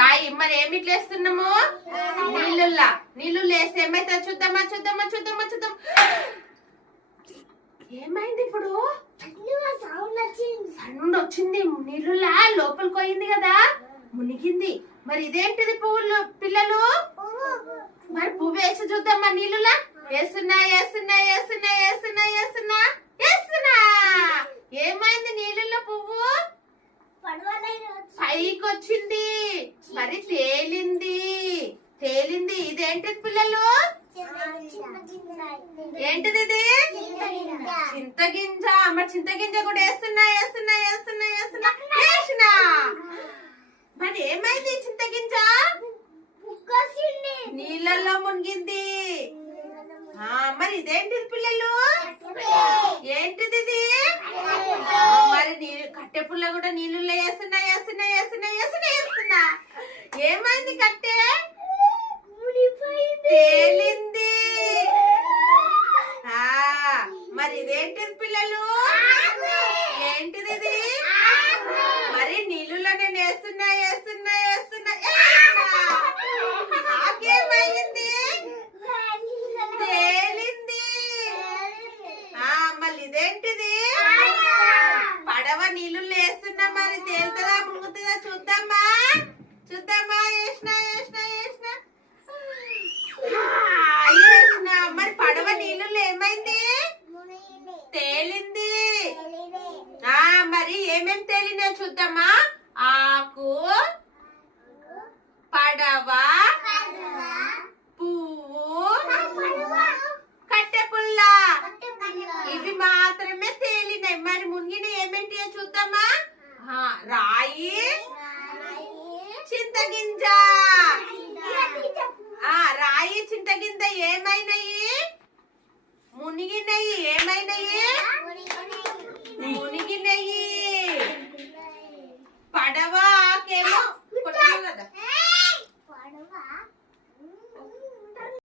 రాయి. మరి ఏమిట్లు వేస్తున్నాము? నీళ్ళులా. నీళ్ళు వేస్తే ఏమైతే చూద్దామా చూద్దామా చూద్దామా చూద్దాం. ఏమైంది ఇప్పుడు? సౌండ్ వచ్చింది. నీళ్ళులా లోపలికి పోయింది కదా, మునిగింది. మరి ఇదేంటిది? పువ్వులు పిల్లలు. మరి పువ్వు వేసి చూద్దామా? నీళ్ళులా వేస్తున్నా వేస్తున్నా వేస్తున్నా వేస్తున్నా వేస్తున్నా వేస్తున్నా. ఏమైంది? నీళ్ళలో పువ్వు పైకి వచ్చింది, మరి తేలింది. తేలింది. ఇదేంటిది పిల్లలు? ఏంటిది ఇది? చింతగింజ. మరి చింతగింజ కూడా వేస్తున్నా వేస్తున్నా వేస్తున్నా వేస్తున్నా వేసినా. మరి ఏమైంది? చింతగింజ నీళ్ళల్లో మునిగింది. మరి ఇదేంటిది పిల్లలు? ఏంటిది ఇది? మరి నీళ్ళు కట్టె పుల్ల కూడా నీళ్ళలో వేస్తున్నా వేస్తున్నా వేస్తున్నా వేస్తున్నా వేస్తున్నా. ఏమైంది? కట్టె తేలింది. మరి ఇదేంటిది పిల్లలు? ఏంటిది ఇది? మరి నీళ్ళలో నేను వేస్తున్నా వేస్తున్నా వేస్తున్నా వేస్తున్నా. నాకేమైంది? తేలింది. మళ్ళీ ఇదేంటిది? పడవ. నీళ్ళలో వేస్తున్నా, మరి తేలుతుందా మునుగుతుందా చూద్దామా చూద్దామా. వేసినా వేసినా వేసినా వేసినా. మరి పడవ నీళ్ళలో ఏమైంది? తేలింది. మరి ఏమేం తేలినా చూద్దామా. ఆకు, పడవ, పువ్వు, కట్టె పుల్ల, ఇవి మాత్రమే తేలినాయి. మరి మునిగిన ఏమేంటి చూద్దామా. రాయి, చింతగింజ. రాయి చింతగింజ ఏమైనాయి? మునిగినాయి. ఏమైనాయి?